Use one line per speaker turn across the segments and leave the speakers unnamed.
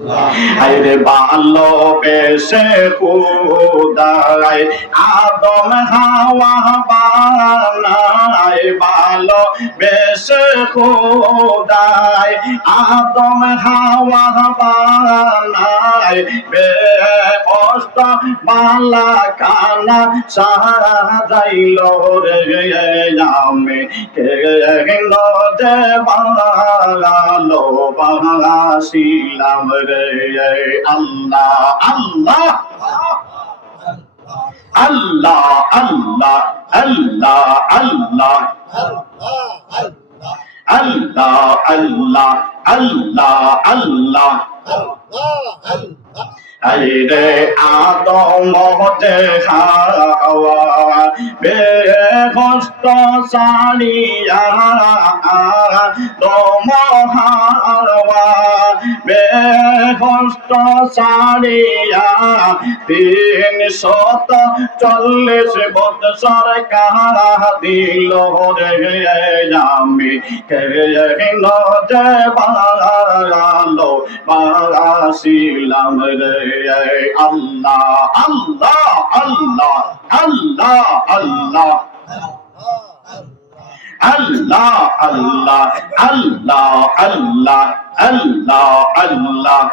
আরে ভালো বেশে আদম হাওয়া বানায় ভালো বেশে আদম হাওয়া বানায় বে অষ্ট বালা কানা সাজাইল রে আমি। কে বালালো বাসিলাম রে আল্লাহ আল্লাহ আল্লাহ আল্লাহ আল্লাহ আল্লাহ আল্লাহ আল্লাহ আল্লাহ আল্লাহ আইরে আদম হতে হাওয়া বে কষ্ট কষ্ট সারিয়া তিন শত চল্লিশ বৎসর কাহা দিল রে আমি। কে যে বাগালো বাসিলাম রে আল্লাহ আল্লাহ আল্লাহ আল্লাহ আল্লাহ। আল্লাহ আল্লাহ আল্লাহ আল্লাহ আল্লাহ আল্লাহ।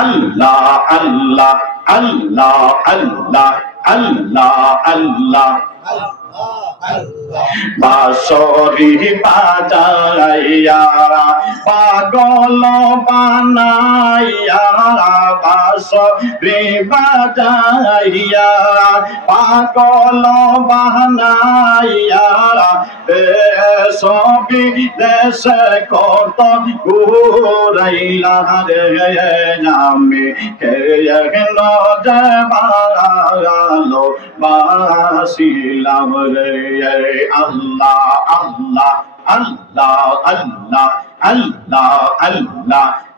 আল্লাহ আল্লাহ আল্লাহ আল্লাহ আল্লাহ আল্লাহ। বাসরি বাজাইয়া পাগল বানাইয়া বাসরি বাজাইয়া পাগল বানাইয়া সবি দেশে কত ঘুরাইলা রে আমি কে বাগালো বাসিলাম রে, আল্লাহ আল্লাহ আল্লাহ আল্লাহ আল্লাহ আল্লাহ।